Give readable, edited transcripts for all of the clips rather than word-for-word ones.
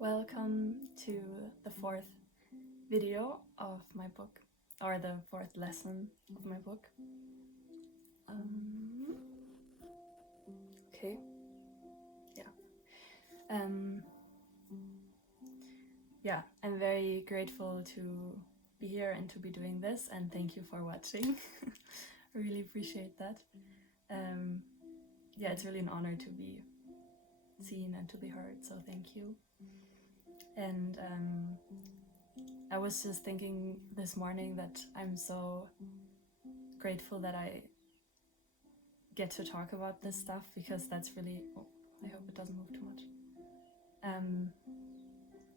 Welcome to the fourth video of my book, or the fourth lesson of my book. Okay, yeah. I'm very grateful to be here and to be doing this, and thank you for watching. I really appreciate that. Yeah, it's really an honor to be seen and to be heard, so thank you. And I was just thinking this morning that I'm so grateful that I get to talk about this stuff, because that's really, I hope it doesn't move too much,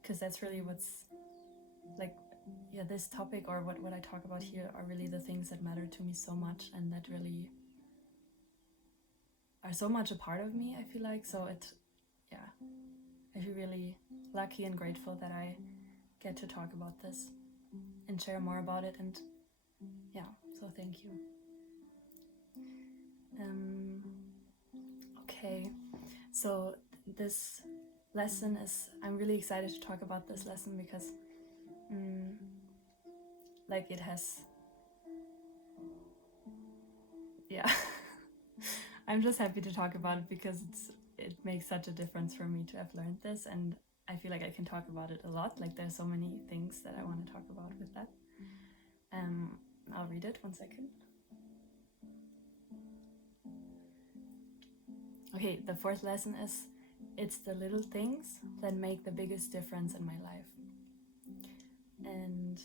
because that's really what's like, yeah, this topic or what I talk about here are really the things that matter to me so much and that really are so much a part of me, I feel like. So I feel really lucky and grateful that I get to talk about this and share more about it, and yeah, so thank you. Okay, so this lesson is, I'm really excited to talk about this lesson because like it has, yeah, I'm just happy to talk about it because it makes such a difference for me to have learned this, and I feel like I can talk about it a lot. Like there's so many things that I want to talk about with that. I'll read it 1 second. Okay, the fourth lesson is, it's the little things that make the biggest difference in my life. And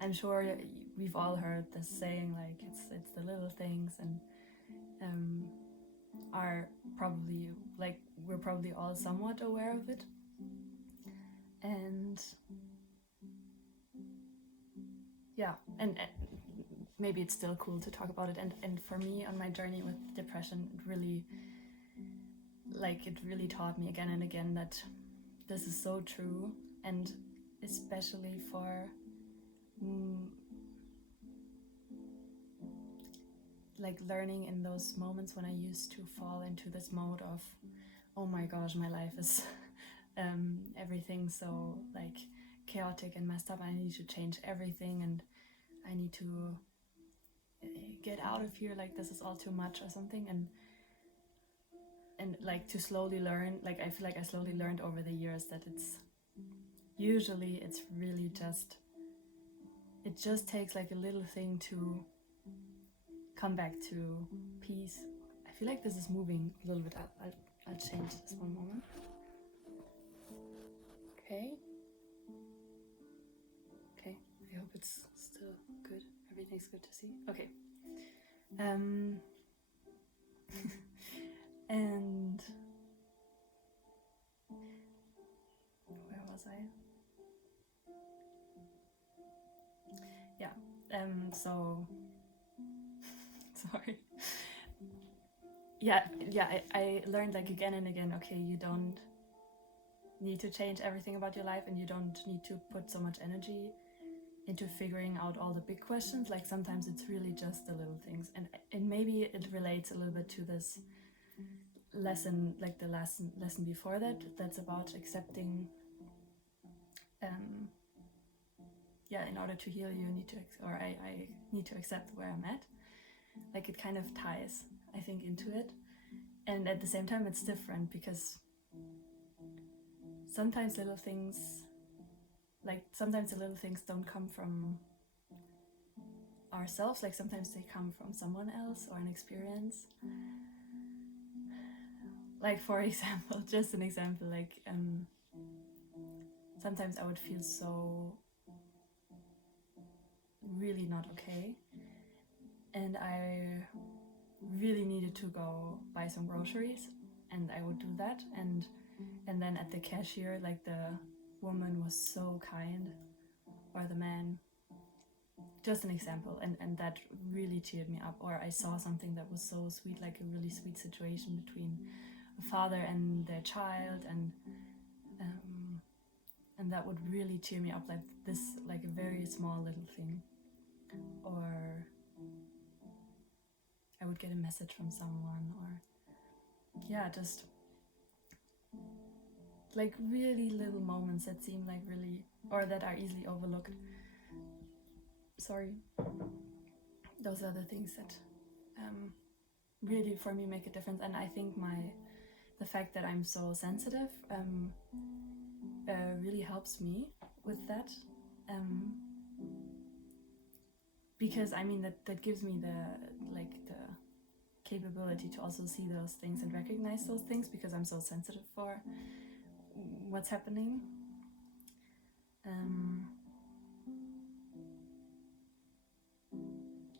I'm sure we've all heard this saying, like it's the little things, and are probably, like, we're probably all somewhat aware of it. And yeah, and maybe it's still cool to talk about it. And for me, on my journey with depression, it really taught me again and again that this is so true, and especially for like learning in those moments when I used to fall into this mode of, oh my gosh, my life is everything so like chaotic and messed up, I need to change everything and I need to get out of here, like this is all too much or something. And like to slowly learn, like I feel like I slowly learned over the years that it's really just, it just takes like a little thing to come back to peace. I feel like this is moving a little bit. I'll change this 1 moment. Okay, I hope it's still good. Everything's good to see. Okay. And where was I? Yeah. So sorry. I learned like again and again, okay, you don't need to change everything about your life, and you don't need to put so much energy into figuring out all the big questions. Like sometimes it's really just the little things, and maybe it relates a little bit to this lesson, like the lesson before that, that's about accepting. In order to heal, you need to, I need to accept where I'm at. Like it kind of ties, I think, into it, and at the same time it's different, because sometimes the little things don't come from ourselves. Like sometimes they come from someone else or an experience. Like for example, just an example, like sometimes I would feel so really not okay, and I really needed to go buy some groceries, and I would do that, and then at the cashier, like the woman was so kind, or the man, just an example, and that really cheered me up. Or I saw something that was so sweet, like a really sweet situation between a father and their child, and that would really cheer me up, like this, like a very small little thing. Or I would get a message from someone, or just like really little moments that seem like really, or that are easily overlooked. Sorry. Those are the things that really for me make a difference. And I think the fact that I'm so sensitive really helps me with that, because I mean that gives me the capability to also see those things and recognize those things, because I'm so sensitive for what's happening.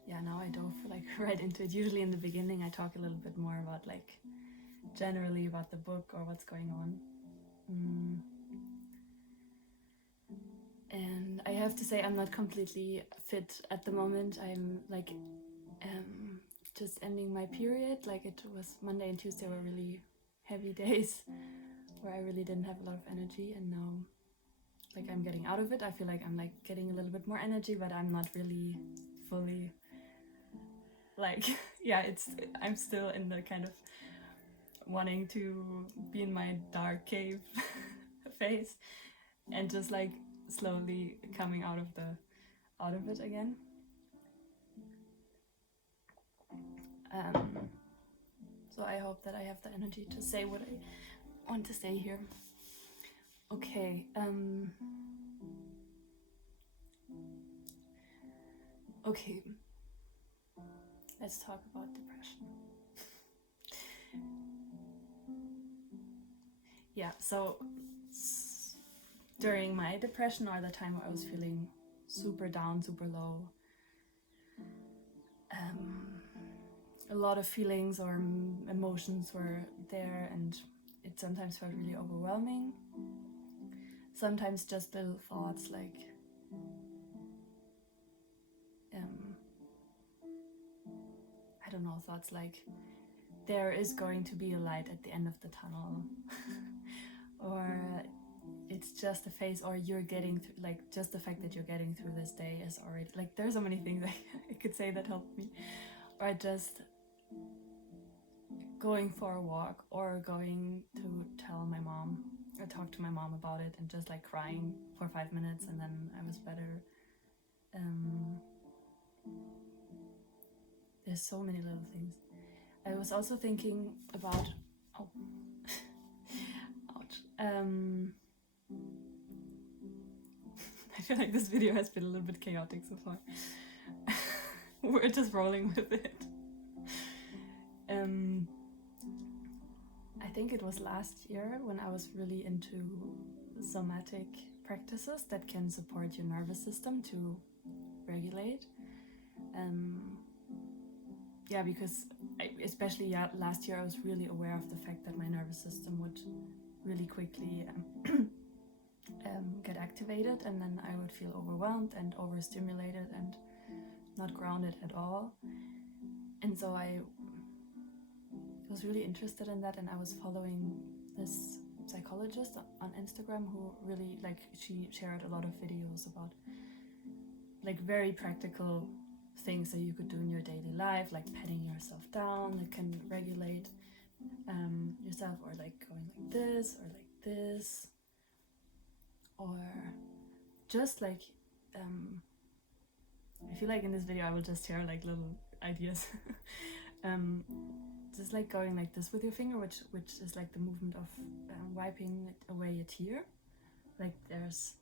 Yeah, now I dove like right into it. Usually in the beginning I talk a little bit more about like generally about the book or what's going on. And I have to say I'm not completely fit at the moment. I'm like just ending my period. Like it was Monday and Tuesday were really heavy days where I really didn't have a lot of energy, and now like I'm getting out of it. I feel like I'm like getting a little bit more energy, but I'm not really fully like yeah, I'm still in the kind of wanting to be in my dark cave phase, and just like slowly coming out of it again. So I hope that I have the energy to say what I want to say here. Okay. Okay. Let's talk about depression. Yeah, so during my depression, or the time where I was feeling super down, super low, a lot of feelings or emotions were there, and it sometimes felt really overwhelming. Sometimes just little thoughts like I don't know, thoughts like there is going to be a light at the end of the tunnel or it's just a phase, or you're getting through, like just the fact that you're getting through this day is already, like there's so many things I could say that helped me. Or just going for a walk, or going to tell my mom or talk to my mom about it, and just like crying for 5 minutes, and then I was better. There's so many little things. I was also thinking about ouch. I feel like this video has been a little bit chaotic so far. We're just rolling with it. I think it was last year when I was really into somatic practices that can support your nervous system to regulate. Yeah, because especially last year I was really aware of the fact that my nervous system would really quickly get activated, and then I would feel overwhelmed and overstimulated and not grounded at all. And so I was really interested in that, and I was following this psychologist on Instagram who really, like, she shared a lot of videos about like very practical things that you could do in your daily life, like patting yourself down that can regulate yourself, or like going like this or like this, or just like I feel like in this video I will just share like little ideas. Just like going like this with your finger, which is like the movement of wiping away a tear. Like there's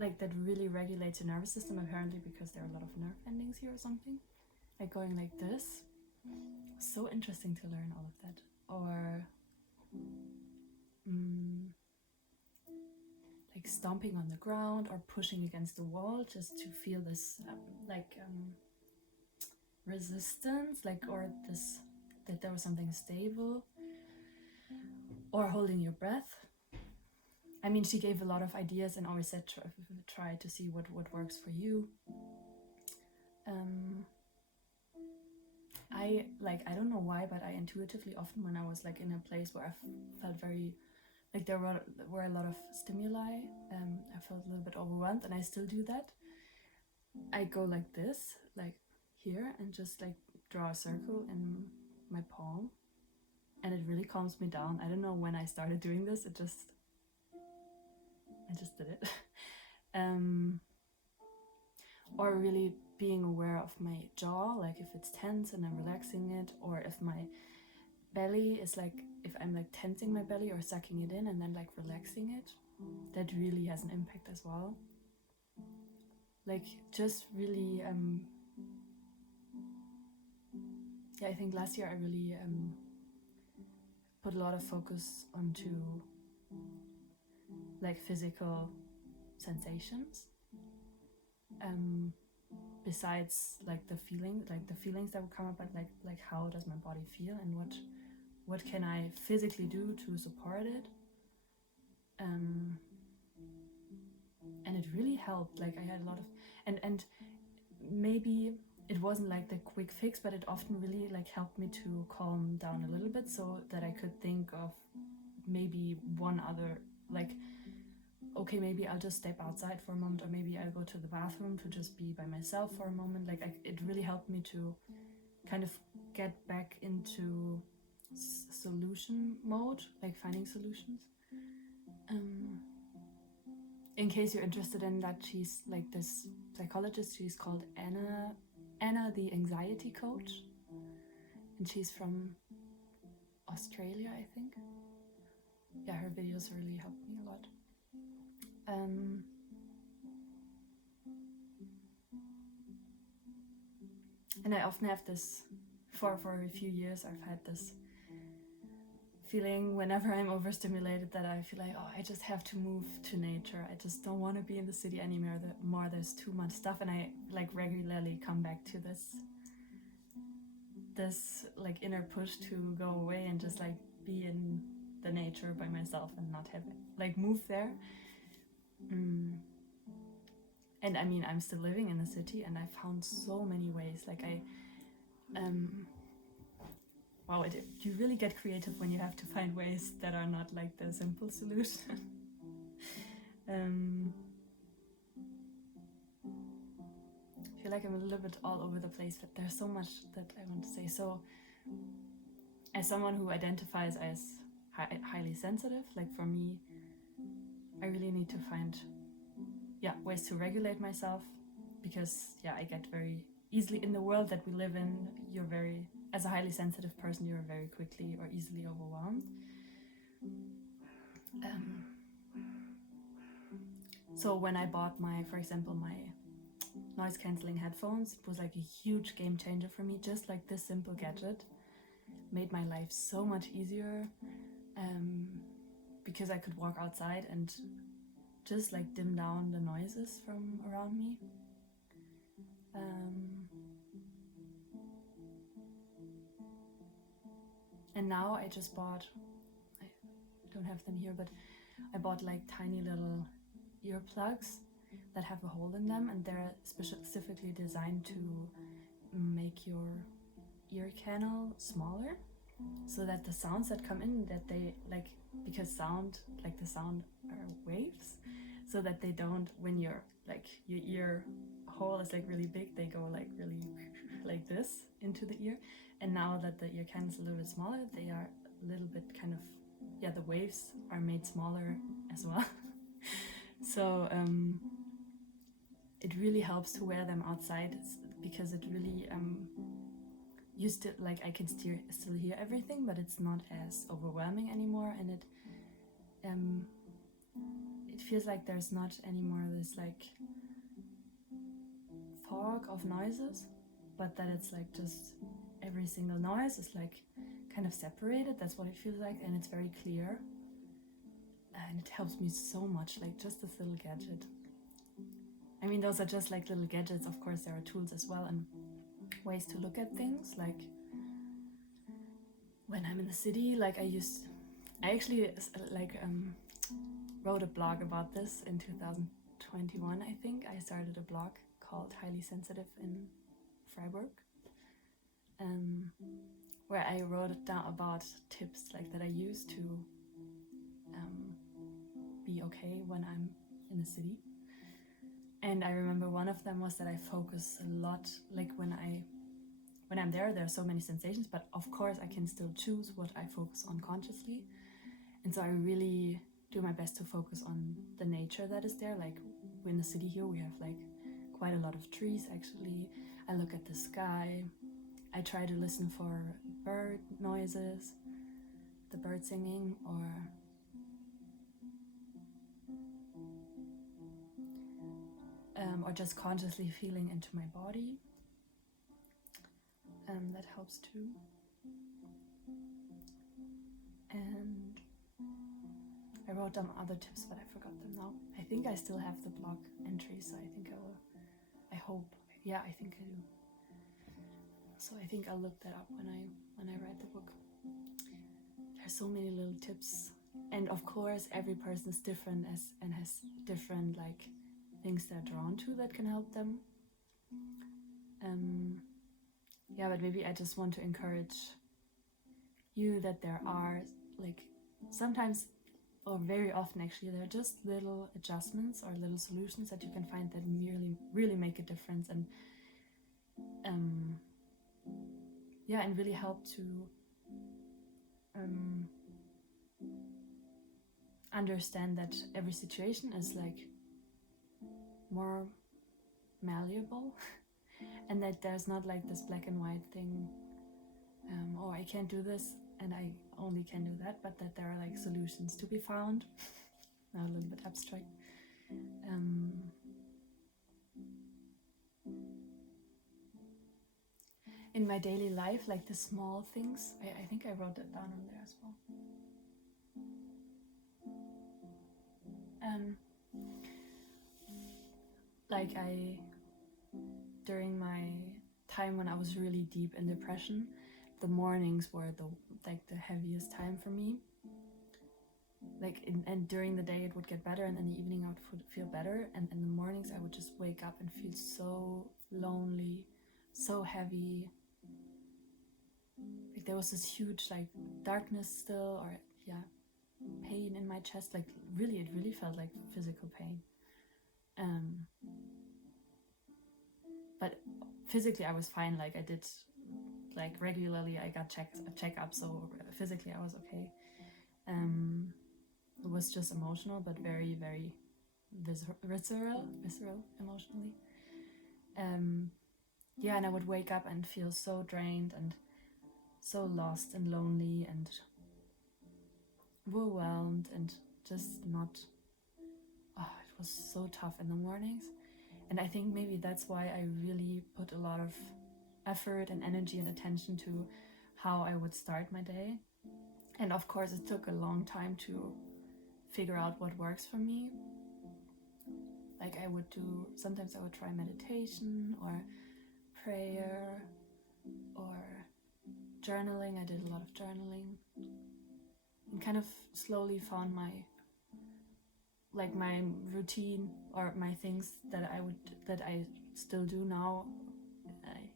like that really regulates your nervous system apparently, because there are a lot of nerve endings here or something. Like going like this. So interesting to learn all of that. Or like stomping on the ground or pushing against the wall, just to feel this resistance, like, or this, that there was something stable. Or holding your breath. I mean, she gave a lot of ideas and always said try to see what works for you. I don't know why, but I intuitively often, when I was like in a place where I felt very like there were a lot of stimuli, I felt a little bit overwhelmed, and I still do that. I go like this, like here, and just like draw a circle in my palm, and it really calms me down. I don't know when I started doing this, I just did it. Or really being aware of my jaw, like if it's tense and I'm relaxing it, or if my belly is like, if I'm like tensing my belly or sucking it in and then like relaxing it, that really has an impact as well. Like just really, I think last year I really put a lot of focus onto like physical sensations, besides like the feelings that would come up, but like how does my body feel and what can I physically do to support it, and it really helped. Like I had a lot of, and maybe it wasn't like the quick fix, but it often really like helped me to calm down a little bit, so that I could think of maybe one other, like, okay, maybe I'll just step outside for a moment, or maybe I'll go to the bathroom to just be by myself for a moment. Like it really helped me to kind of get back into solution mode, like finding solutions. In case you're interested in that, she's like this psychologist. She's called Anna the Anxiety Coach, and she's from Australia, I think. Yeah, her videos really helped me a lot. And I often have this, for a few years I've had this feeling whenever I'm overstimulated that I feel like, oh, I just have to move to nature. I just don't want to be in the city anymore. There's too much stuff, and I like regularly come back to this like inner push to go away and just like be in the nature by myself and not have it like move there. And I mean, I'm still living in the city, and I found so many ways. Like wow, you really get creative when you have to find ways that are not like the simple solution. I feel like I'm a little bit all over the place, but there's so much that I want to say. So, as someone who identifies as highly sensitive, like for me, I really need to find ways to regulate myself, because I get very easily, in the world that we live in, as a highly sensitive person, you're very quickly or easily overwhelmed. So when I bought for example, my noise cancelling headphones, it was like a huge game changer for me. Just like this simple gadget made my life so much easier, because I could walk outside and just like dim down the noises from around me. And now I just bought, I don't have them here, but I bought like tiny little earplugs that have a hole in them, and they're specifically designed to make your ear canal smaller, so that the sounds that come in, that they like, because the sound are waves, so that they don't, when you're like, your ear hole is like really big, they go like really like this into the ear. And now that the ear canal is a little bit smaller, they are a little bit kind of, the waves are made smaller as well. So it really helps to wear them outside, because it really used to, like, I can still hear everything, but it's not as overwhelming anymore, and it feels like there's not anymore this like fog of noises, but that it's like just every single noise is like kind of separated. That's what it feels like, and it's very clear, and it helps me so much. Like just this little gadget. I mean, those are just like little gadgets. Of course, there are tools as well and ways to look at things. Like when I'm in the city, like I actually wrote a blog about this in 2021, I think. I started a blog called Highly Sensitive in Freiburg, where I wrote down about tips like that I use to be okay when I'm in the city. And I remember one of them was that I focus a lot, like when I when I'm there are so many sensations, but of course I can still choose what I focus on consciously. And so I really do my best to focus on the nature that is there. Like we're in the city here, we have like quite a lot of trees actually. I look at the sky. I try to listen for bird noises, the bird singing, or just consciously feeling into my body. That helps too. And I wrote down other tips, but I forgot them now. I think I still have the blog entries, so I think I will. I hope. Yeah, I think I do. So I think I'll look that up when I write the book. There's so many little tips, and of course every person is different and has different like things they're drawn to that can help them. Yeah, but maybe I just want to encourage you that there are like sometimes, or very often actually, there are just little adjustments or little solutions that you can find that really make a difference, and yeah, and really help to understand that every situation is like more malleable and that there's not like this black and white thing, oh, I can't do this and I only can do that, but that there are like solutions to be found. Now a little bit abstract. In my daily life, like the small things, I think I wrote that down on there as well. Like during my time when I was really deep in depression, the mornings were the heaviest time for me. And during the day it would get better, and in the evening I would feel better, and in the mornings I would just wake up and feel so lonely, so heavy. Like there was this huge like darkness still, or pain in my chest. Like it really felt like physical pain. But physically I was fine. Like I did like regularly, I got checkups, so physically I was okay. It was just emotional, but very, very visceral emotionally. Yeah, and I would wake up and feel so drained and so lost and lonely and overwhelmed and just not. It was so tough in the mornings, and I think maybe that's why I really put a lot of effort and energy and attention to how I would start my day. And of course it took a long time to figure out what works for me. Like sometimes I would try meditation or prayer or journaling. I did a lot of journaling and kind of slowly found my routine or my things that I still do now,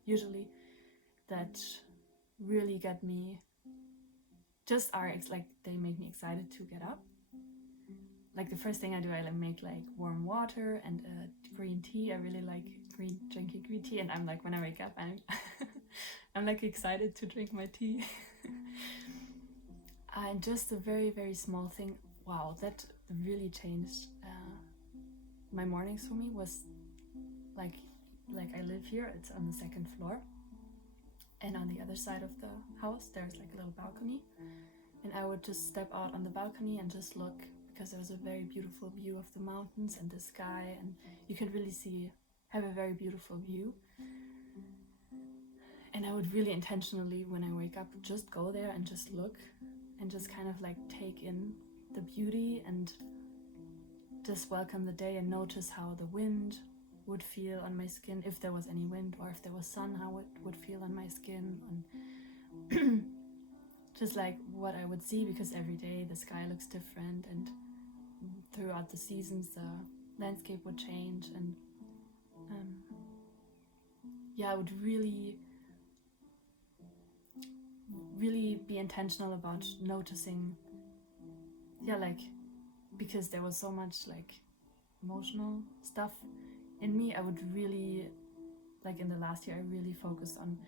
usually, that really get me, they make me excited to get up. Like the first thing I do, I make like warm water and green tea. I really like drinking green tea, and I'm like, when I wake up, I'm like excited to drink my tea. And just a very, very small thing, wow, that really changed my mornings for me, was like I live here, it's on the second floor, and on the other side of the house there's like a little balcony, and I would just step out on the balcony and just look, because there was a very beautiful view of the mountains and the sky, and you can really have a very beautiful view. And I would really intentionally, when I wake up, just go there and just look and just kind of like take in the beauty and just welcome the day and notice how the wind would feel on my skin, if there was any wind, or if there was sun, how it would feel on my skin, and just like what I would see, because every day the sky looks different, and throughout the seasons the landscape would change. And I would really be intentional about noticing, because there was so much like emotional stuff in me. I would really, like in the last year, I really focused on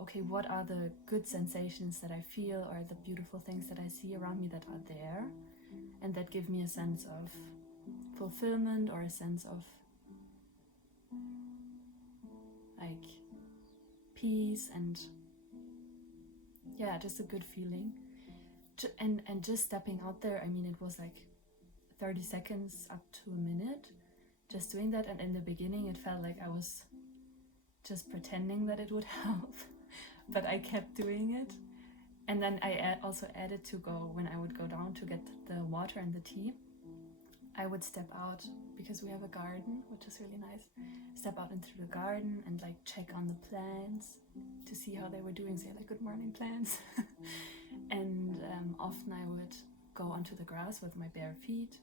okay, what are the good sensations that I feel, or the beautiful things that I see around me that are there, and that give me a sense of fulfillment, or a sense of like peace, and yeah, just a good feeling. And just stepping out there, I mean, it was like 30 seconds up to a minute just doing that, and in the beginning it felt like I was just pretending that it would help, but I kept doing it. And then I also added to go, when I would go down to get the water and the tea, I would step out, because we have a garden, which is really nice, step out into the garden and like check on the plants to see how they were doing, say like, good morning plants. And often I would go onto the grass with my bare feet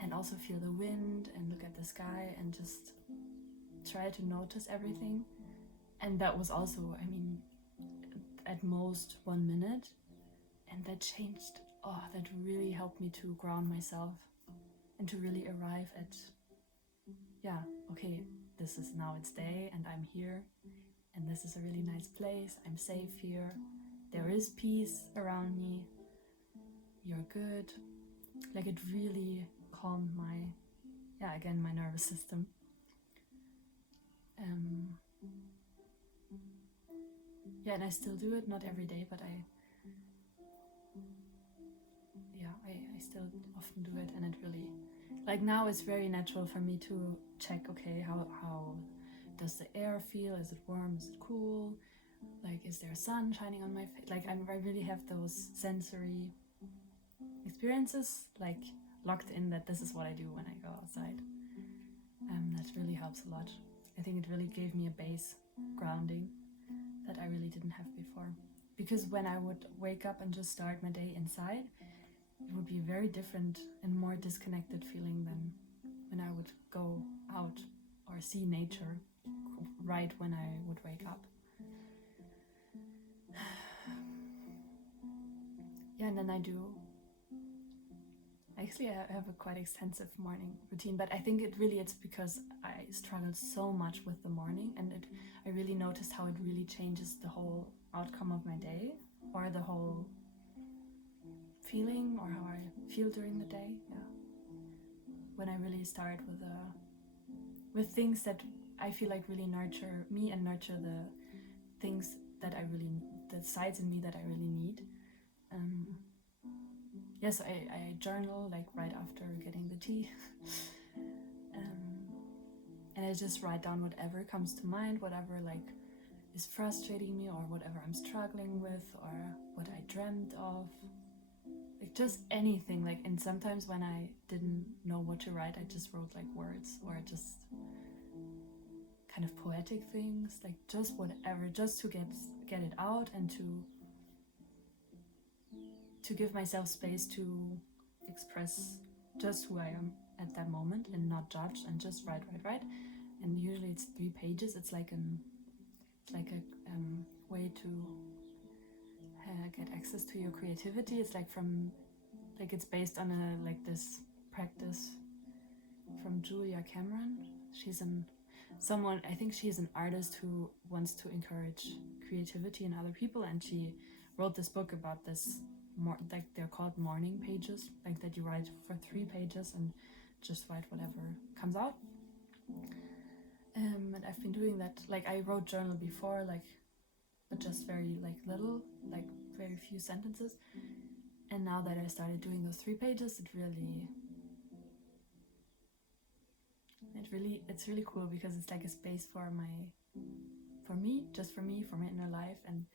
and also feel the wind and look at the sky and just try to notice everything. And that was also, I mean, at most 1 minute, and that changed. Oh, that really helped me to ground myself and to really arrive at, yeah, okay, this is now, it's day and I'm here, and this is a really nice place, I'm safe here, there is peace around me, you're good. Like, it really calmed my, yeah, again, my nervous system. Yeah, and I still do it, not every day, but I still often do it, and it really, like, now it's very natural for me to check, okay, how does the air feel? Is it warm? Is it cool? Like, is there sun shining on my face? Like, I really have those sensory experiences like locked in, that this is what I do when I go outside. That really helps a lot. I think it really gave me a base grounding that I really didn't have before. Because when I would wake up and just start my day inside, it would be a very different and more disconnected feeling than when I would go out or see nature right when I would wake up. Yeah, and then I have a quite extensive morning routine, but I think it's because I struggled so much with the morning, and I really noticed how it really changes the whole outcome of my day, or the whole feeling, or how I feel during the day. Yeah, when I really start with things that I feel like really nurture me and nurture the things that the sides in me that I really need. Yes, I journal like right after getting the tea. And I just write down whatever comes to mind, whatever like is frustrating me, or whatever I'm struggling with, or what I dreamt of. Like, just anything. Like, and sometimes when I didn't know what to write, I just wrote like words, or just kind of poetic things, like just whatever, just to get it out, and to give myself space to express just who I am at that moment, and not judge, and just write. And usually it's 3 pages. It's like a way to get access to your creativity. It's like it's based on this practice from Julia Cameron. I think she's an artist who wants to encourage creativity in other people, and she wrote this book about this. Like, they're called morning pages, like that you write for 3 pages and just write whatever comes out. And I've been doing that. Like, I wrote journal before, like, but just very little, like very few sentences. And now that I started doing those 3 pages, it's really cool, because it's like a space for me, for my inner life, and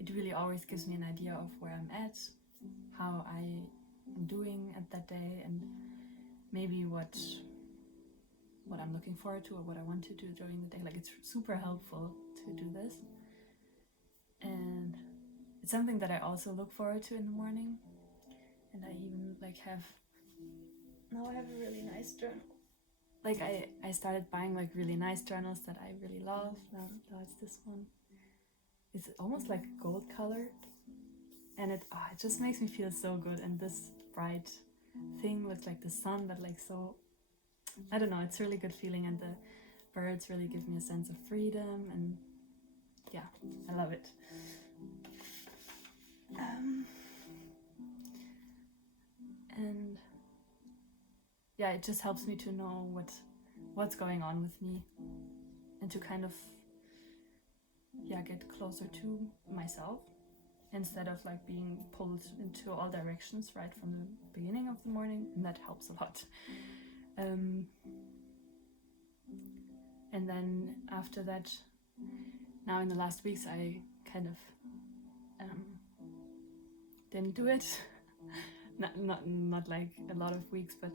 it really always gives me an idea of where I'm at, how I am doing at that day, and maybe what I'm looking forward to, or what I want to do during the day. Like, it's super helpful to do this, and it's something that I also look forward to in the morning. And I even now I have a really nice journal. Like, I started buying like really nice journals that I really love. Now it's this one. It's almost like gold colored, and it just makes me feel so good. And this bright thing looks like the sun, but like, so, I don't know, it's a really good feeling, and the birds really give me a sense of freedom, and yeah, I love it. And yeah, it just helps me to know what's going on with me, and to kind of get closer to myself, instead of like being pulled into all directions right from the beginning of the morning, and that helps a lot. And then after that, now in the last weeks, I kind of didn't do it. not like a lot of weeks, but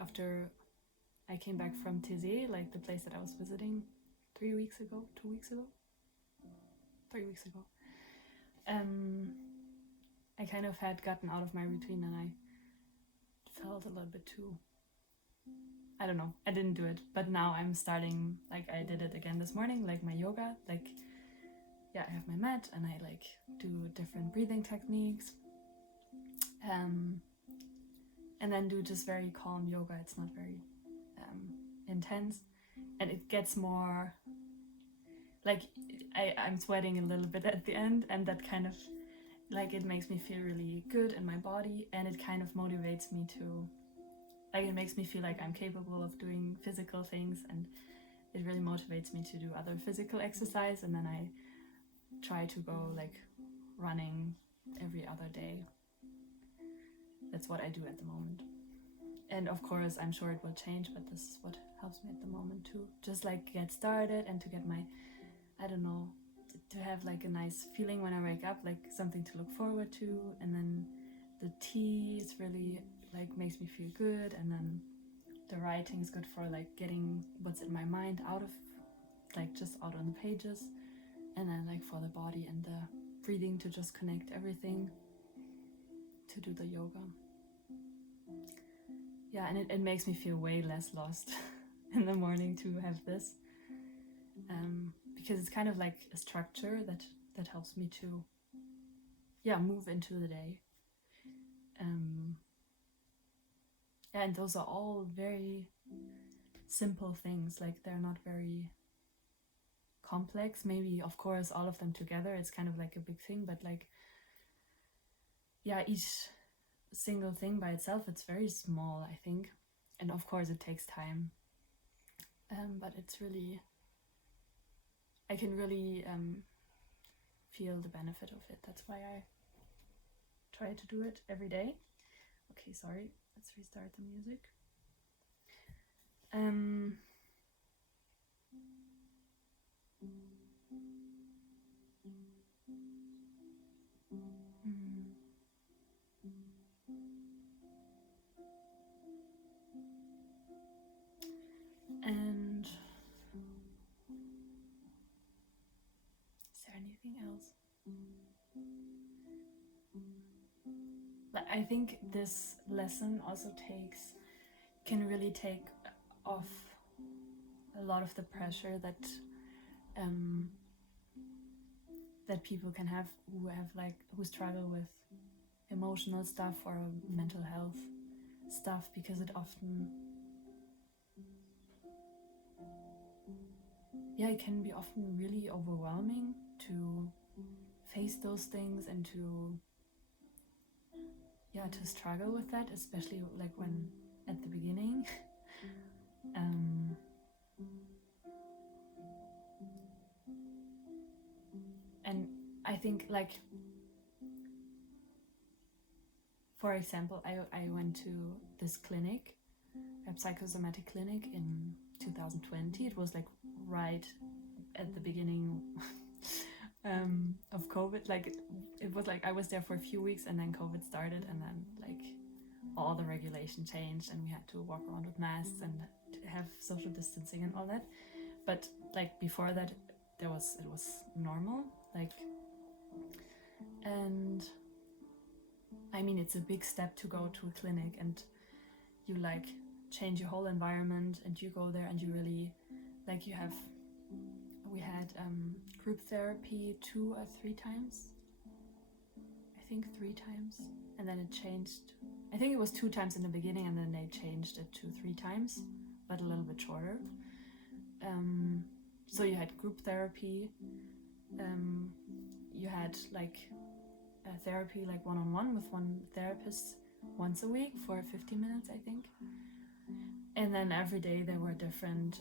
after I came back from Thésée, like the place that I was visiting 3 weeks ago, 2 weeks ago, 3 weeks ago, I kind of had gotten out of my routine, and I felt a little bit too, I don't know, I didn't do it. But now I'm starting, like I did it again this morning, like my yoga, like I have my mat and I like do different breathing techniques, and then do just very calm yoga. It's not very intense, and it gets more like I'm sweating a little bit at the end, and that kind of like it makes me feel really good in my body, and it kind of motivates me to, like, it makes me feel like I'm capable of doing physical things, and it really motivates me to do other physical exercise. And then I try to go like running every other day. That's what I do at the moment. And of course, I'm sure it will change, but this is what helps me at the moment to just like get started, and to get my, I don't know, to have like a nice feeling when I wake up, like something to look forward to. And then the tea is really like makes me feel good, and then the writing is good for like getting what's in my mind out of, like, just out on the pages. And then like for the body and the breathing, to just connect everything, to do the yoga. Yeah, and it makes me feel way less lost in the morning to have this, because it's kind of like a structure that helps me to move into the day. And those are all very simple things, like they're not very complex. Maybe, of course, all of them together, it's kind of like a big thing, but like, each single thing by itself, it's very small, I think. And of course it takes time, but it's really, I can really feel the benefit of it. That's why I try to do it every day. Okay, sorry, let's restart the music. And is there anything else? But I think this lesson also can really take off a lot of the pressure that that people can have who struggle with emotional stuff or mental health stuff, because it often it can be often really overwhelming to face those things, and to struggle with that, especially like when at the beginning. And I think, like, for example, I went to this clinic, a psychosomatic clinic, in 2020. It was like right at the beginning of COVID. Like it was like I was there for a few weeks, and then COVID started, and then like all the regulation changed, and we had to walk around with masks and have social distancing and all that. But like before that, it was normal. Like, and I mean, it's a big step to go to a clinic, and you like change your whole environment, and you go there and you really like, we had group therapy 2 or 3 times, I think 3 times, and then it changed. I think it was 2 times in the beginning, and then they changed it to 3 times, but a little bit shorter. So you had group therapy, you had like a therapy, like one-on-one with one therapist once a week for 50 minutes, I think. And then every day there were different,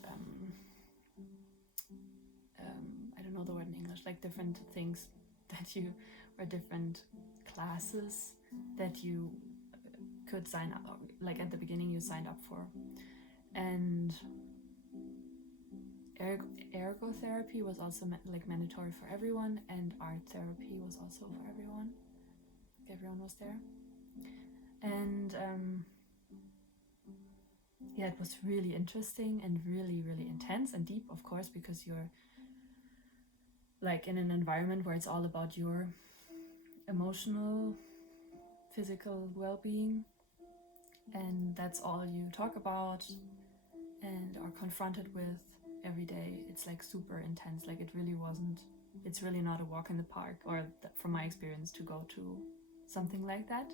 I don't know the word in English, like different things that you, or different classes that you could sign up, like at the beginning you signed up for. And ergotherapy was also like mandatory for everyone, and art therapy was also for everyone. Everyone was there. And yeah, it was really interesting and really, really intense and deep, of course, because you're like in an environment where it's all about your emotional, physical well-being, and that's all you talk about and are confronted with every day. It's like super intense. Like it's really not a walk in the park, or from my experience, to go to something like that.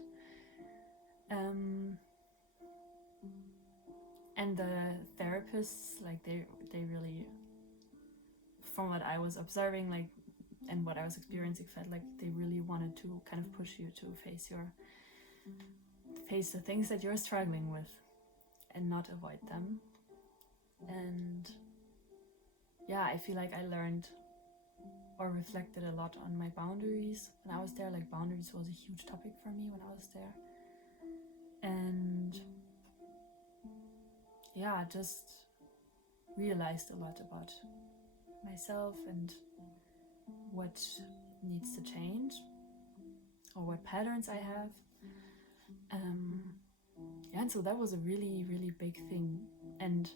And the therapists, like they really, from what I was observing, like, and what I was experiencing, felt like they really wanted to kind of push you to face the things that you're struggling with and not avoid them. And yeah, I feel like I learned or reflected a lot on my boundaries when I was there. Like, boundaries was a huge topic for me when I was there. And yeah, just realized a lot about myself and what needs to change, or what patterns I have. Yeah, and so that was a really, really big thing. And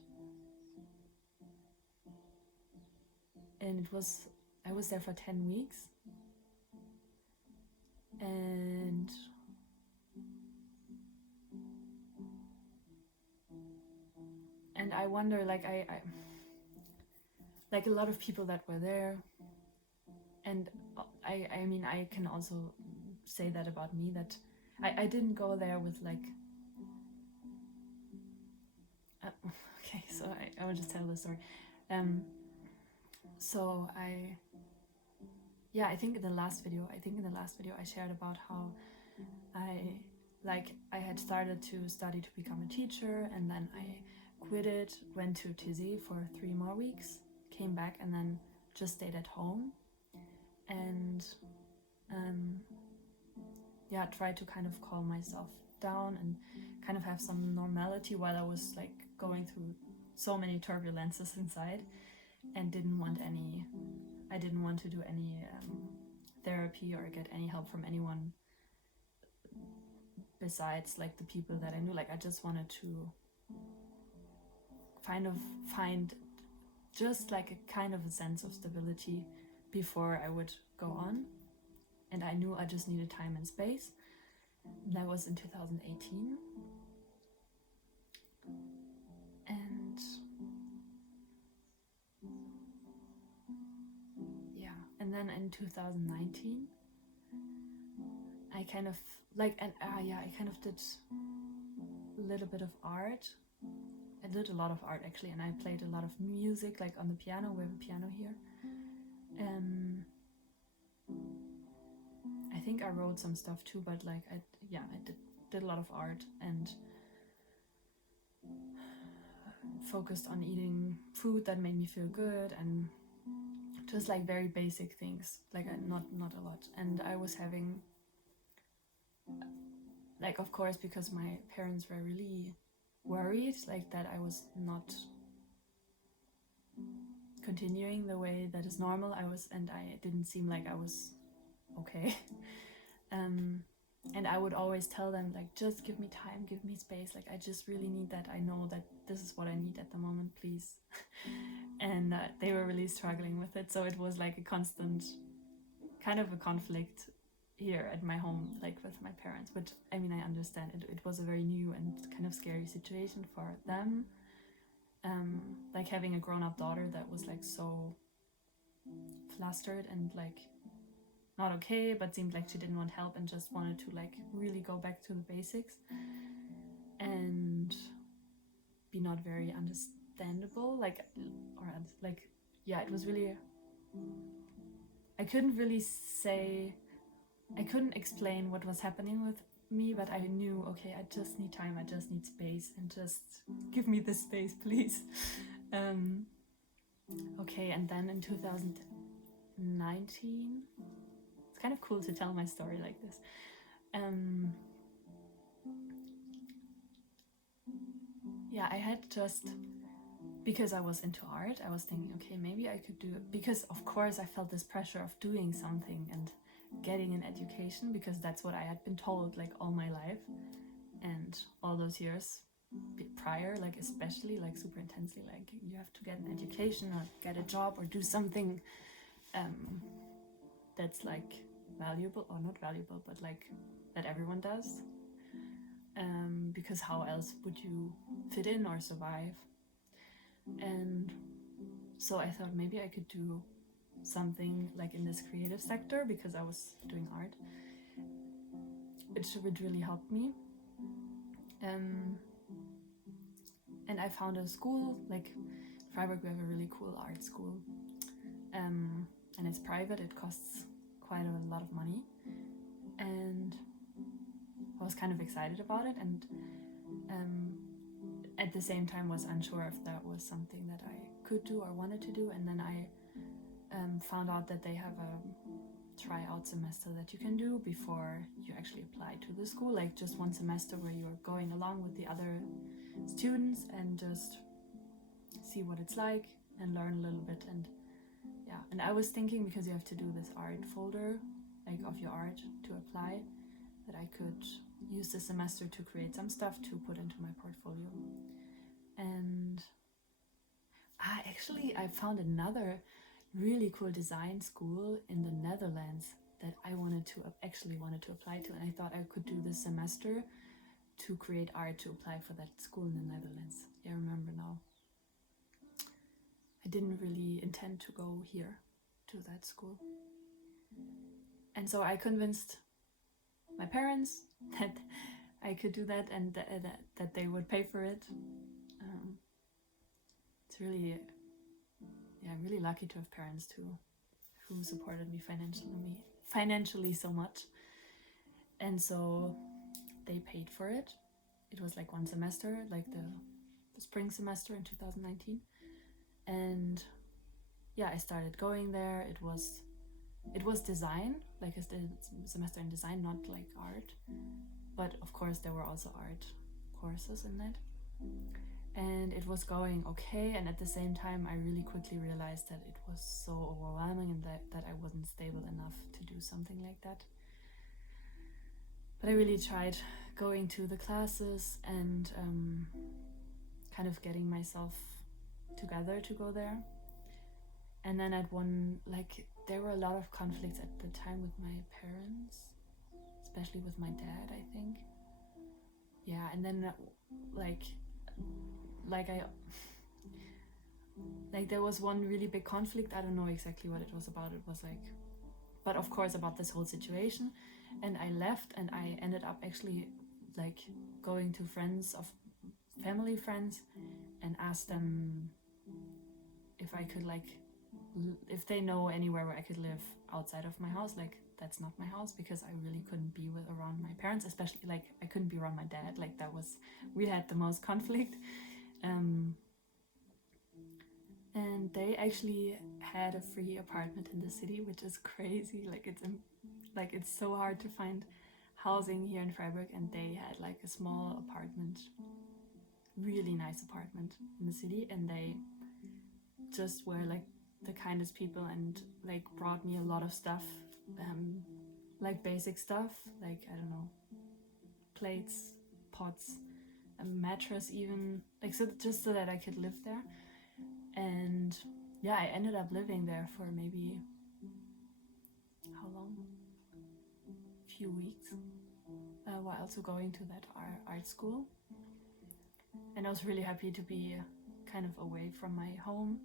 it was, I was there for 10 weeks. And I wonder, like, I like a lot of people that were there, and I mean, I can also say that about me, that I didn't go there with like okay, so I will just tell the story. So I think in the last video I shared about how I had started to study to become a teacher, and then I quit it, went to TZ for 3 more weeks, came back, and then just stayed at home, and tried to kind of calm myself down and kind of have some normality while I was like going through so many turbulences inside, and didn't want to do any therapy or get any help from anyone besides like the people that I knew. Like, I just wanted to kind of find just like a kind of a sense of stability before I would go on. And I knew I just needed time and space. And that was in 2018. And yeah, and then in 2019, I kind of like, and I kind of did a little bit of art. I did a lot of art actually, and I played a lot of music, like on the piano. We have a piano here. I think I wrote some stuff too, but like I did a lot of art, and focused on eating food that made me feel good, and just like very basic things, like not a lot. And I was having, like, of course, because my parents were really worried, like that I was not continuing the way that is normal. And I didn't seem like I was okay. And I would always tell them, like, just give me time, give me space, like I just really need that. I know that this is what I need at the moment, please. And they were really struggling with it, so it was like a constant kind of a conflict here at my home, like with my parents. But I mean, I understand it was a very new and kind of scary situation for them, like having a grown-up daughter that was like so flustered and like not okay, but seemed like she didn't want help and just wanted to like really go back to the basics and be not very understandable, like, or like, yeah, it was really I couldn't really say, I couldn't explain what was happening with me, but I knew, okay, I just need time, I just need space, and just give me this space, please. Okay, and then in 2019, it's kind of cool to tell my story like this. Yeah, I had just, because I was into art, I was thinking, okay, maybe I could do it, because of course I felt this pressure of doing something and getting an education, because that's what I had been told like all my life and all those years prior, like especially like super intensely, like you have to get an education or get a job or do something that's like valuable, or not valuable, but like that everyone does, because how else would you fit in or survive? And so I thought maybe I could do something like in this creative sector, because I was doing art. It would really help me. And I found a school, like Freiburg, we have a really cool art school. And it's private, it costs quite a lot of money. And I was kind of excited about it, and at the same time was unsure if that was something that I could do or wanted to do. And then I found out that they have a tryout semester that you can do before you actually apply to the school, like just one semester where you're going along with the other students and just see what it's like and learn a little bit. And yeah, and I was thinking, because you have to do this art folder like of your art to apply, that I could use the semester to create some stuff to put into my portfolio. And actually I found another really cool design school in the Netherlands that I wanted to apply to, and I thought I could do this semester to create art to apply for that school in the Netherlands. I remember now. I didn't really intend to go here to that school. And so I convinced my parents that I could do that, and that they would pay for it. It's really, I'm really lucky to have parents who supported me financially so much. And so they paid for it. It was like one semester, like the spring semester in 2019. And yeah, I started going there. It was design, like a semester in design, not like art. But of course there were also art courses in it. And it was going okay, and at the same time I really quickly realized that it was so overwhelming and that I wasn't stable enough to do something like that. But I really tried going to the classes and kind of getting myself together to go there. And then at one, like, there were a lot of conflicts at the time with my parents, especially with my dad, I think. Yeah, and then there was one really big conflict. I don't know exactly what it was about. It was like, but of course about this whole situation. And I left, and I ended up actually like going to family friends and asked them if I could if they know anywhere where I could live outside of my house. Like, that's not my house, because I really couldn't be around my parents, especially like I couldn't be around my dad. Like, we had the most conflict. And they actually had a free apartment in the city, which is crazy. Like it's so hard to find housing here in Freiburg, and they had like a small apartment, really nice apartment in the city, and they just were like the kindest people and like brought me a lot of stuff, like basic stuff, like, I don't know, plates, pots, a mattress even, like, so just so that I could live there. And yeah, I ended up living there for maybe, how long? A few weeks, while also going to that art school. And I was really happy to be kind of away from my home,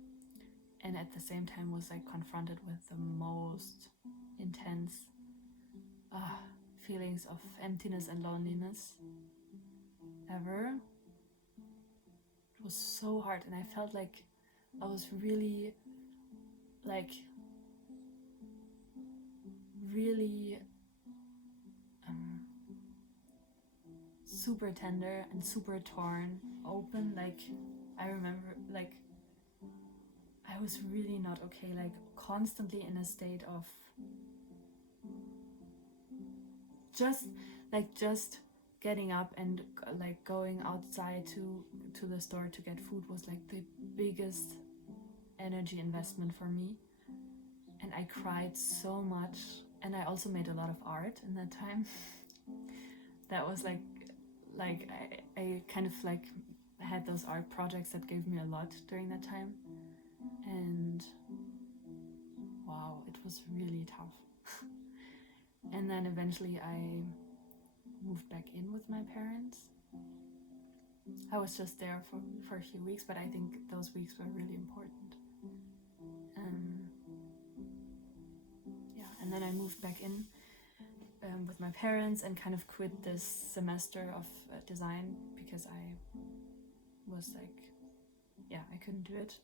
and at the same time was like confronted with the most intense feelings of emptiness and loneliness ever. It was so hard, and I felt like I was really like really super tender and super torn open. Like I remember, like I was really not okay, like constantly in a state of just getting up and like going outside to the store to get food was like the biggest energy investment for me. And I cried so much, and I also made a lot of art in that time. That was like I kind of like had those art projects that gave me a lot during that time. And wow, it was really tough. And then eventually I moved back in with my parents. I was just there for a few weeks, but I think those weeks were really important. Yeah, and then I moved back in with my parents and kind of quit this semester of design because I was like, yeah, I couldn't do it.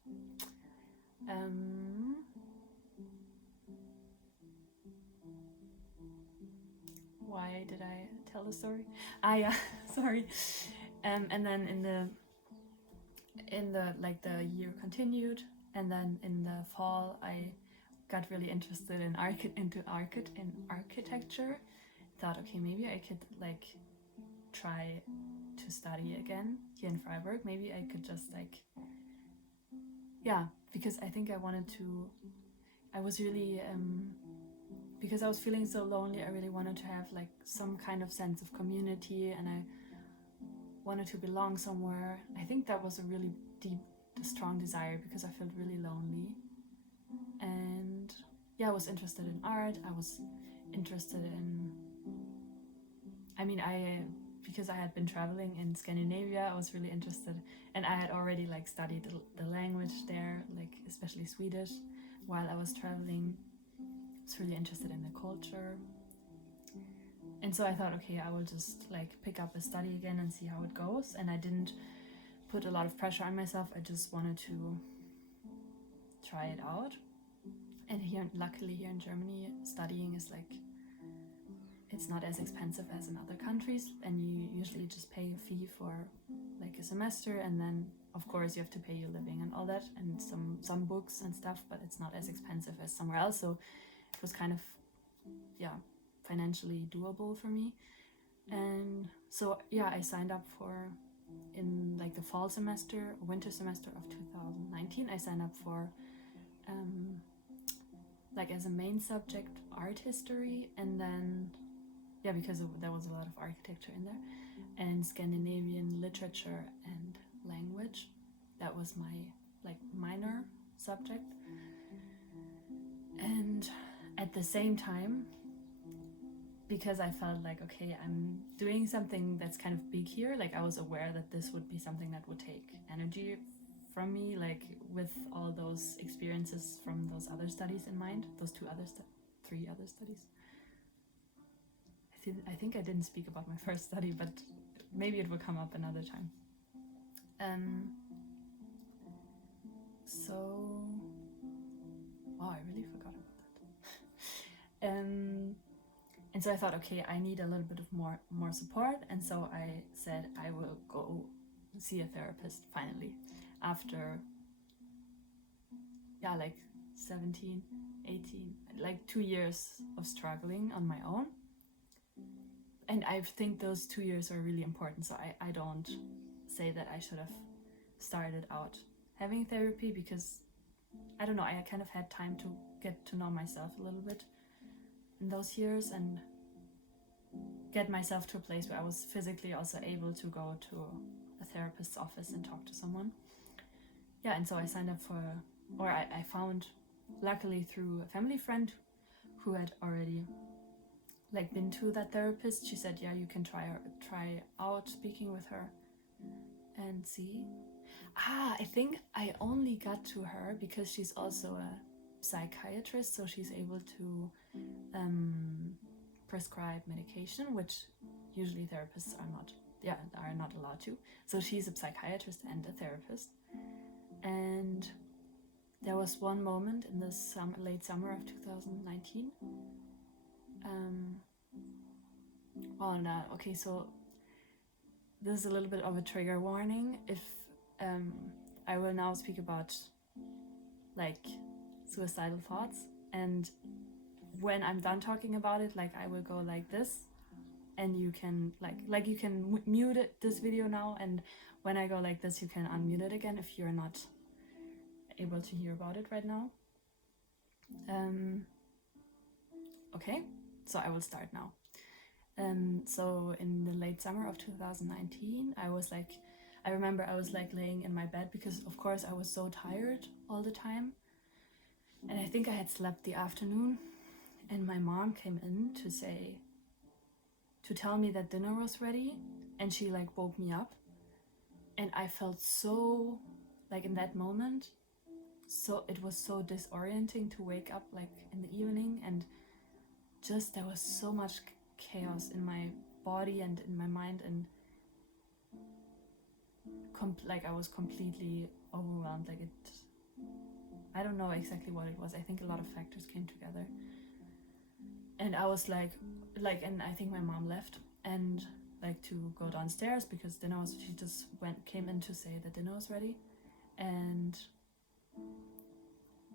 Why did I tell the story? Yeah, sorry. And then in the like the year continued, and then in the fall I got really interested in architecture. Thought, okay, maybe I could like try to study again here in Freiburg. Maybe I could just like, yeah, because I think I was really because I was feeling so lonely, I really wanted to have like some kind of sense of community, and I wanted to belong somewhere. I think that was a really deep, strong desire because I felt really lonely. And yeah, I was interested in art. I was interested in, because I had been traveling in Scandinavia, I was really interested, and I had already like studied the language there, like especially Swedish, while I was traveling. I was really interested in the culture. And so I thought, okay, I will just like pick up a study again and see how it goes. And I didn't put a lot of pressure on myself. I just wanted to try it out. And luckily here in Germany, studying is like, it's not as expensive as in other countries, and you usually just pay a fee for like a semester, and then of course you have to pay your living and all that, and some books and stuff, but it's not as expensive as somewhere else. So it was kind of, yeah, financially doable for me. And so yeah, I signed up for, in like the fall semester, winter semester of 2019, I signed up for like as a main subject art history, and then yeah, because there was a lot of architecture in there, and Scandinavian literature and language. That was my like minor subject. And at the same time, because I felt like, okay, I'm doing something that's kind of big here, like I was aware that this would be something that would take energy from me, like with all those experiences from those other studies in mind, those three other studies. I think I didn't speak about my first study, but maybe it will come up another time. I really forgot about that. And so I thought, okay, I need a little bit of more support, and so I said I will go see a therapist finally, after like 17, 18, like 2 years of struggling on my own. And I think those 2 years are really important, so I don't say that I should have started out having therapy, because I don't know, I kind of had time to get to know myself a little bit in those years and get myself to a place where I was physically also able to go to a therapist's office and talk to someone. Yeah, and so I signed up I found, luckily through a family friend who had already like been to that therapist. She said, yeah, you can try out speaking with her and see. I think I only got to her because she's also a psychiatrist, so she's able to prescribe medication, which usually therapists are not allowed to. So she's a psychiatrist and a therapist. And there was one moment in the late summer of 2019 well, no, okay, so this is a little bit of a trigger warning. If I will now speak about like suicidal thoughts, and when I'm done talking about it, like I will go like this, and you can like you can mute this video now, and when I go like this, you can unmute it again if you're not able to hear about it right now. Okay, so I will start now. So in the late summer of 2019, I remember I was like laying in my bed because of course I was so tired all the time, and I think I had slept the afternoon, and my mom came in to tell me that dinner was ready, and she like woke me up, and I felt so like in that moment, so it was so disorienting to wake up like in the evening, and just there was so much chaos in my body and in my mind, and like I was completely overwhelmed. Like I don't know exactly what it was. I think a lot of factors came together, and I was like, and I think my mom left and like to go downstairs because she just came in to say that dinner was ready, and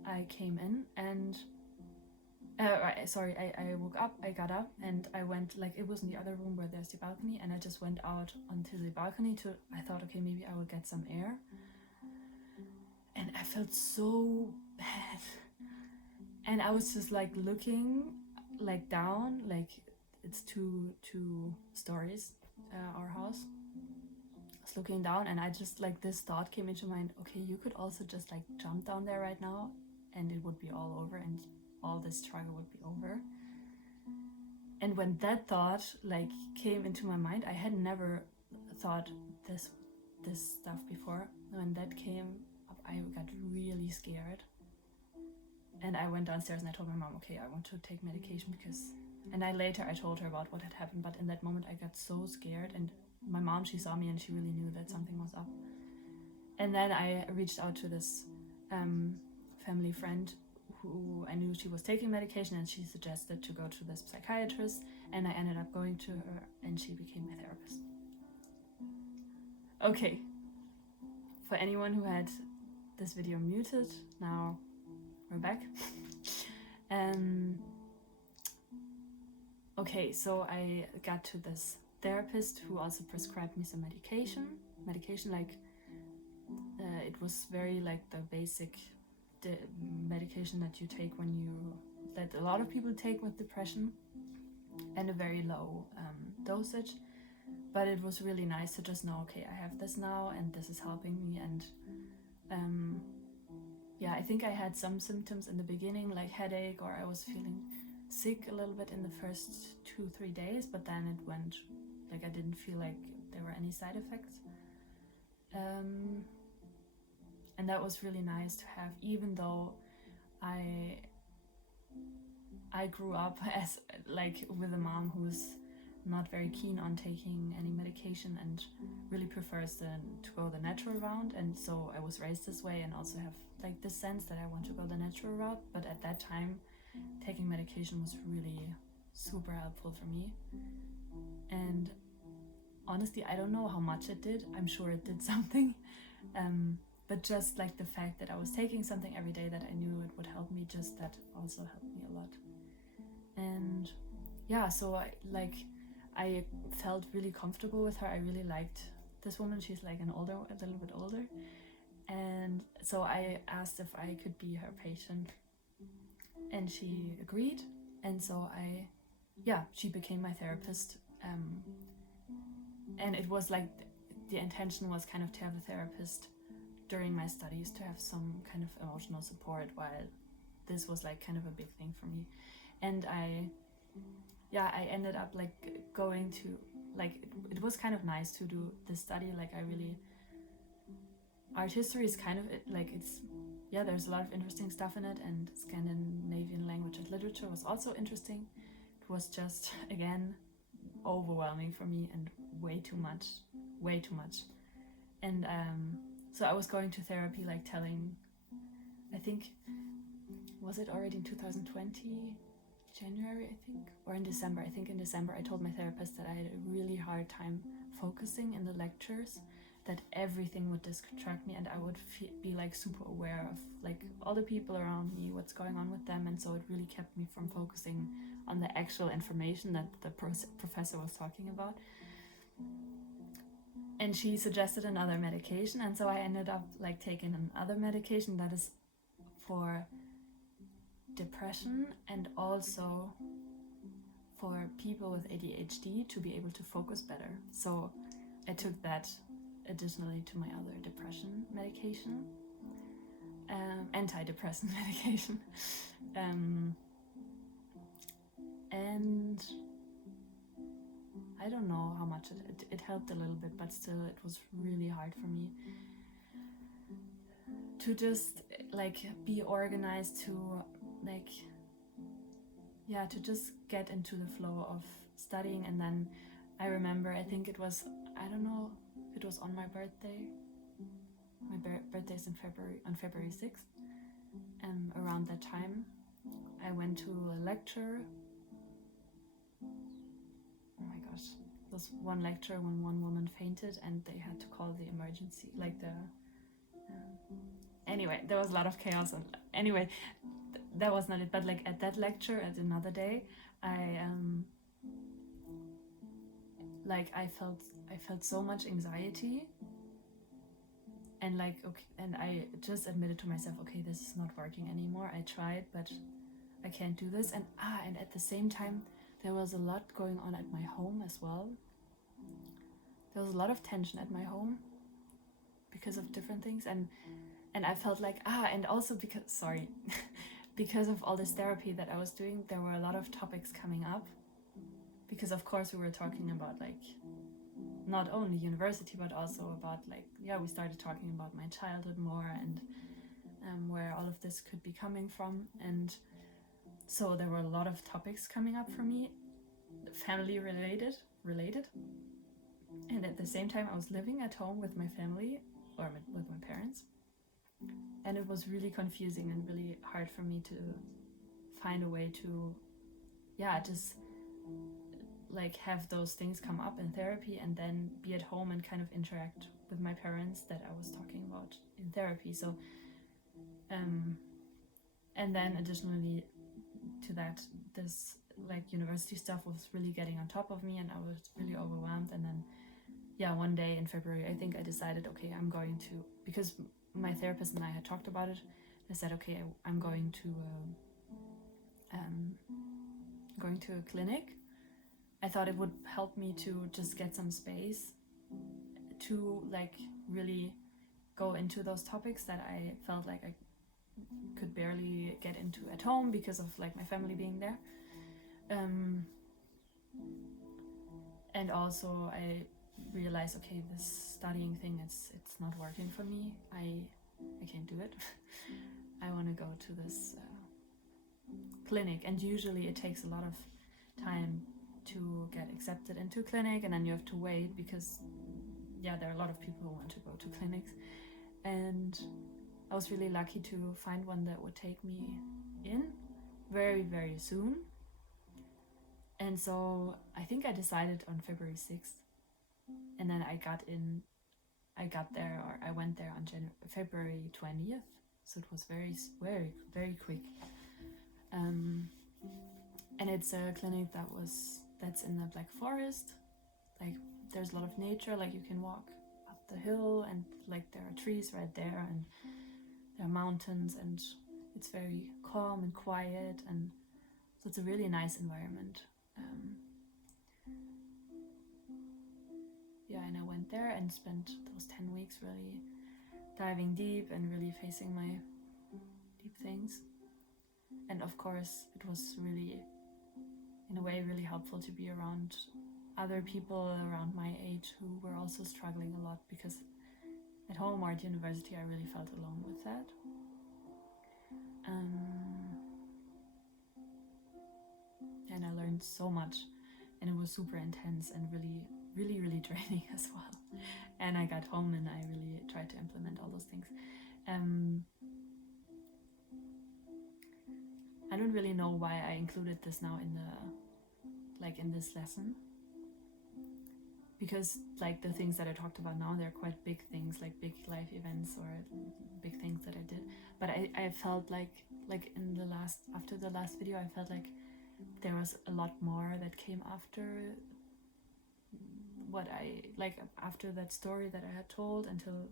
I came in and I woke up, I got up, and I went, like, it was in the other room where there's the balcony, and I just went out onto the balcony I thought, okay, maybe I will get some air. And I felt so bad. And I was just, like, looking, like, down, like, it's two stories, our house. I was looking down, and I just, like, this thought came into mind, okay, you could also just, like, jump down there right now, and it would be all over, and all this struggle would be over. And when that thought like came into my mind, I had never thought this stuff before. When that came up, I got really scared, and I went downstairs and I told my mom, okay, I want to take medication and I told her about what had happened, but in that moment I got so scared, and my mom, she saw me and she really knew that something was up. And then I reached out to this family friend who I knew she was taking medication, and she suggested to go to this psychiatrist, and I ended up going to her, and she became my therapist. Okay, for anyone who had this video muted, now we're back. Okay, so I got to this therapist who also prescribed me some medication like it was very like the basic medication that you take that a lot of people take with depression, and a very low dosage, but it was really nice to just know, okay, I have this now and this is helping me. And I think I had some symptoms in the beginning, like headache, or I was feeling sick a little bit in the first 2-3 days, but then it went, like I didn't feel like there were any side effects. And that was really nice to have, even though I grew up as like with a mom who's not very keen on taking any medication and really prefers to go the natural route, and so I was raised this way and also have like this sense that I want to go the natural route. But at that time, taking medication was really super helpful for me, and honestly I don't know how much it did. I'm sure it did something, but just like the fact that I was taking something every day that I knew it would help me, just that also helped me a lot. And so I felt really comfortable with her. I really liked this woman. She's like a little bit older, and so I asked if I could be her patient, and she agreed. And so she became my therapist, and it was like the intention was kind of to have a therapist during my studies, to have some kind of emotional support while this was like kind of a big thing for me. And I ended up like going to, like, it was kind of nice to do this study. Like art history is kind of there's a lot of interesting stuff in it, and Scandinavian language and literature was also interesting. It was just, again, overwhelming for me and way too much. And so I was going to therapy, like telling, I think, was it already in 2020? January, I think, or in December. I think in December I told my therapist that I had a really hard time focusing in the lectures, that everything would distract me, and I would be like super aware of like all the people around me, what's going on with them, and so it really kept me from focusing on the actual information that the professor was talking about. And she suggested another medication, and so I ended up like taking another medication that is for depression and also for people with ADHD to be able to focus better. So I took that additionally to my other depression medication, antidepressant medication, and I don't know how much it helped a little bit, but still it was really hard for me to just like be organized, to like, yeah, to just get into the flow of studying. And then I remember, I think it was, I don't know if it was on my birthday. My birthday is on February 6th. Around that time, I went to a lecture. Oh my gosh, it was one lecture when one woman fainted and they had to call the emergency, like the... anyway, there was a lot of chaos. And anyway, that was not it. But like at that lecture, at another day, I felt so much anxiety, and like, okay, and I just admitted to myself, okay, this is not working anymore. I tried, but I can't do this. And at the same time, there was a lot going on at my home as well. There was a lot of tension at my home because of different things, and I felt like and also because of all this therapy that I was doing, there were a lot of topics coming up, because of course we were talking about like not only university but also about like, yeah, we started talking about my childhood more, and where all of this could be coming from. And so there were a lot of topics coming up for me, family related, and at the same time I was living at home with my family, or with my parents, and it was really confusing and really hard for me to find a way to, yeah, just like have those things come up in therapy and then be at home and kind of interact with my parents that I was talking about in therapy. So and then additionally to that, this like university stuff was really getting on top of me, and I was really overwhelmed. And then, yeah, one day in February, I think I decided, okay, I'm going to, because my therapist and I had talked about it, I said, okay, I'm going to a clinic. I thought it would help me to just get some space to like really go into those topics that I felt like I could barely get into at home because of like my family being there. And also I realized, okay, this studying thing, it's not working for me. I can't do it. I want to go to this clinic, and usually it takes a lot of time to get accepted into clinic, and then you have to wait because, yeah, there are a lot of people who want to go to clinics. And I was really lucky to find one that would take me in very, very soon. And so I think I decided on February 6th, and then I went there on February 20th. So it was very, very, very quick. And it's a clinic that's in the Black Forest. Like there's a lot of nature, like you can walk up the hill, and like there are trees right there, and there are mountains, and it's very calm and quiet, and so it's a really nice environment. Yeah, and I went there and spent those 10 weeks really diving deep and really facing my deep things. And of course, it was really, in a way, really helpful to be around other people around my age who were also struggling a lot, because at home or at university I really felt alone with that. And I learned so much, and it was super intense and really, really, really draining as well. And I got home and I really tried to implement all those things. I don't really know why I included this now in this lesson, because like the things that I talked about now, they're quite big things, like big life events or big things that I did. But I felt like after the last video, I felt like there was a lot more that came after after that story that I had told until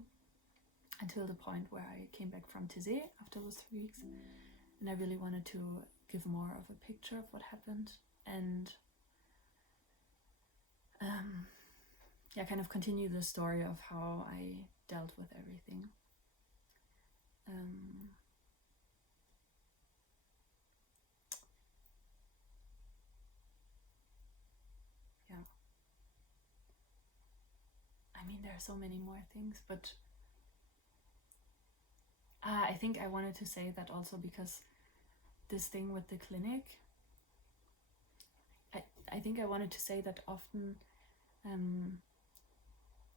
the point where I came back from Tizé after those 3 weeks. And I really wanted to give more of a picture of what happened, and kind of continue the story of how I dealt with everything. I mean, there are so many more things, but I think I wanted to say that also because this thing with the clinic, I think I wanted to say that often,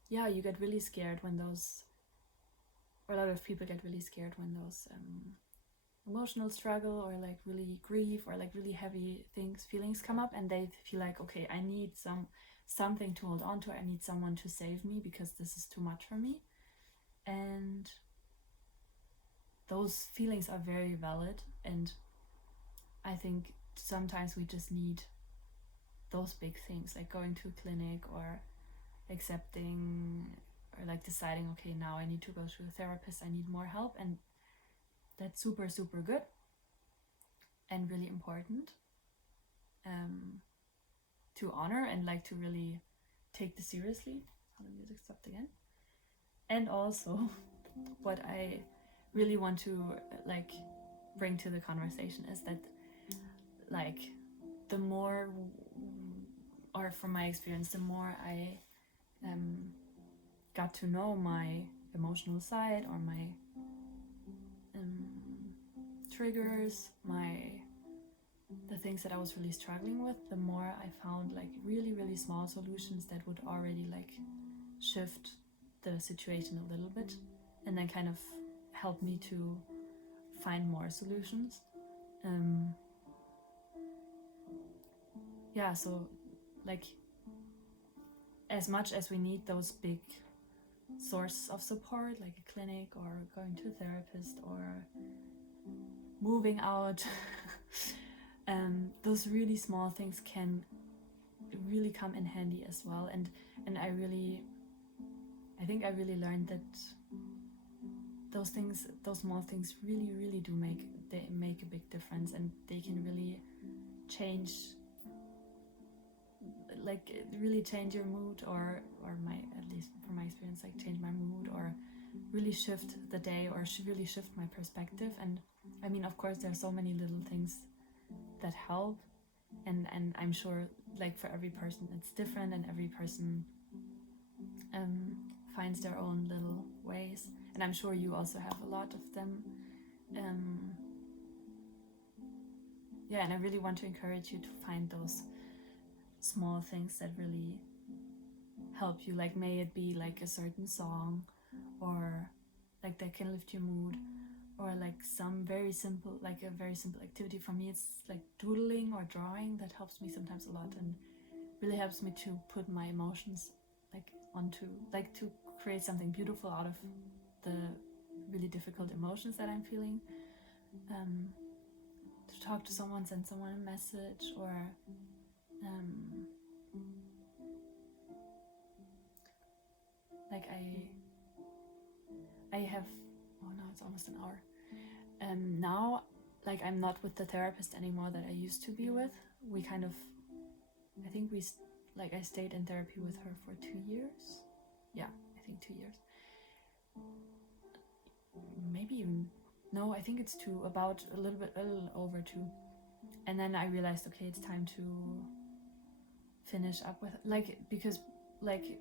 you get really scared when or a lot of people get really scared when those emotional struggle or like really grief or like really heavy feelings come up, and they feel like, okay, I need something to hold on to. I need someone to save me because this is too much for me. And those feelings are very valid, and I think sometimes we just need those big things, like going to a clinic or accepting or like deciding, okay, now I need to go to a therapist, I need more help. And that's super, super good and really important to honor and like to really take this seriously. Oh, the music stopped again. And also what I really want to like bring to the conversation is that like the more, or from my experience, the more I got to know my emotional side or my triggers, the things that I was really struggling with, the more I found like really, really small solutions that would already like shift the situation a little bit, and then kind of help me to find more solutions. So like as much as we need those big sources of support, like a clinic or going to a therapist or moving out, those really small things can really come in handy as well. And I think I really learned that those small things really, really do make a big difference, and they can really change, like really change your mood, or at least from my experience, like change my mood or really shift the day or really shift my perspective. And I mean, of course, there are so many little things that help, and I'm sure like for every person it's different, and every person finds their own little ways, and I'm sure you also have a lot of them. And I really want to encourage you to find those small things that really help you, like may it be like a certain song, or like that can lift your mood, or like some very simple activity. For me it's like doodling or drawing. That helps me sometimes a lot and really helps me to put my emotions like onto, like to create something beautiful out of the really difficult emotions that I'm feeling. To talk to someone, send someone a message, or like I have, oh no, it's almost an hour. Now, like I'm not with the therapist anymore that I used to be with. We kind of, I think I stayed in therapy with her for 2 years. Yeah, I think 2 years. Maybe even, no, I think it's a little over 2. And then I realized, okay, it's time to finish up with, like, because like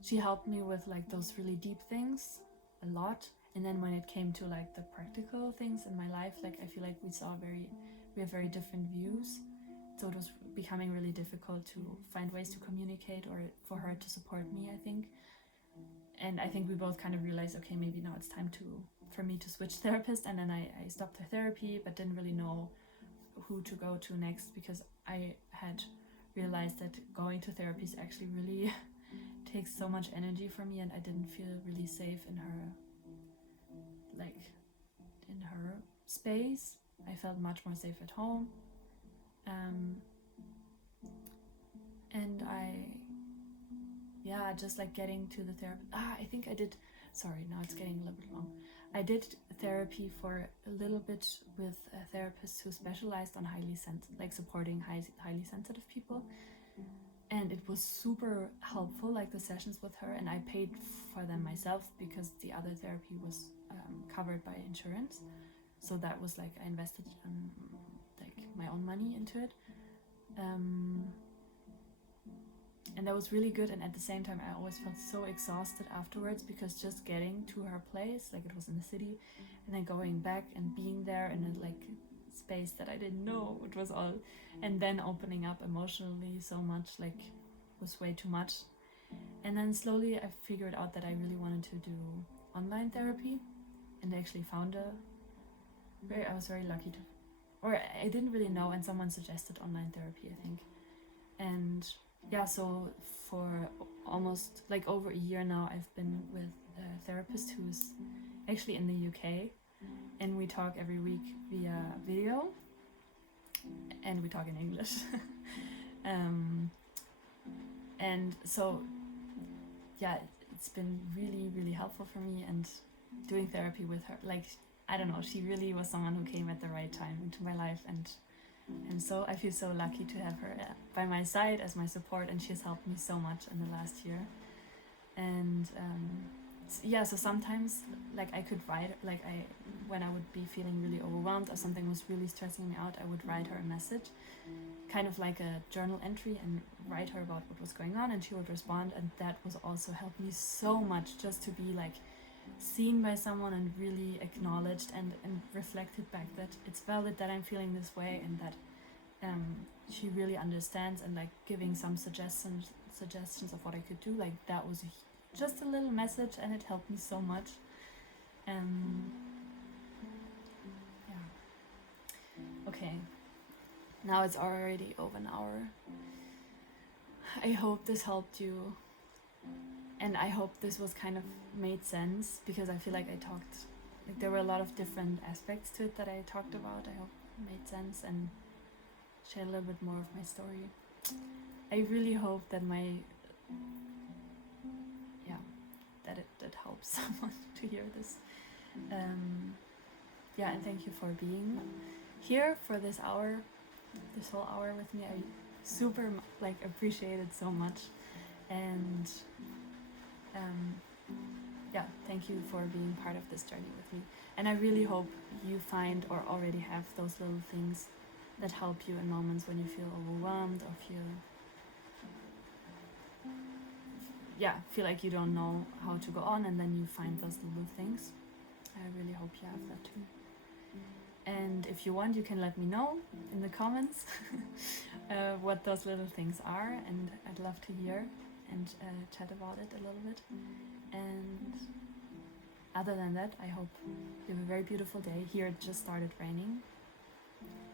she helped me with like those really deep things a lot. And then when it came to like the practical things in my life, like I feel like we have very different views. So it was becoming really difficult to find ways to communicate or for her to support me, I think. And I think we both kind of realized, okay, maybe now it's time to for me to switch therapist, and then I stopped the therapy but didn't really know who to go to next, because I had realized that going to therapy is actually really takes so much energy from me, and I didn't feel really safe in her, like, in her space. I felt much more safe at home. And just like getting to the therapy. I think I did, sorry, now it's getting a little bit long. I did therapy for a little bit with a therapist who specialized on supporting highly sensitive people. And it was super helpful, like the sessions with her, and I paid for them myself because the other therapy was covered by insurance. So that was like, I invested like my own money into it. And that was really good, and at the same time I always felt so exhausted afterwards, because just getting to her place, like it was in the city, and then going back and being there in a like space that I didn't know, it was all, and then opening up emotionally so much, like, was way too much. And then slowly I figured out that I really wanted to do online therapy, and I actually found I was very lucky to, or I didn't really know, and someone suggested online therapy, I think. And yeah, so for almost like over a year now, I've been with a therapist who's actually in the UK, and we talk every week via video, and we talk in English. And so yeah, it's been really, really helpful for me, and doing therapy with her, like, I don't know, she really was someone who came at the right time into my life, and so I feel so lucky to have her by my side as my support, and she's helped me so much in the last year. And so sometimes, like, I could write, like, when I would be feeling really overwhelmed or something was really stressing me out, I would write her a message, kind of like a journal entry, and write her about what was going on, and she would respond. And that was also helped me so much, just to be like seen by someone and really acknowledged and reflected back that it's valid that I'm feeling this way, and that she really understands, and like giving some suggestions of what I could do. Like, that was just a little message, and it helped me so much. Okay, now it's already over an hour. I hope this helped you, and I hope this was kind of made sense, because I feel like I talked, like, there were a lot of different aspects to it that I talked about. I hope it made sense and shared a little bit more of my story. I really hope that that helps someone to hear this. And thank you for being here for this whole hour with me. I super appreciate it so much. And thank you for being part of this journey with me. And I really hope you find, or already have, those little things that help you in moments when you feel overwhelmed, or feel like you don't know how to go on, and then you find those little things. I really hope you have that too. And if you want, you can let me know in the comments what those little things are, and I'd love to hear and chat about it a little bit. And other than that, I hope you have a very beautiful day. Here it just started raining,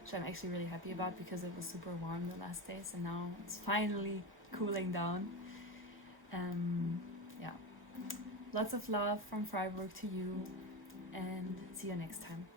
which I'm actually really happy about, because it was super warm the last days, and now it's finally cooling down. Lots of love from Freiburg to you, and see you next time.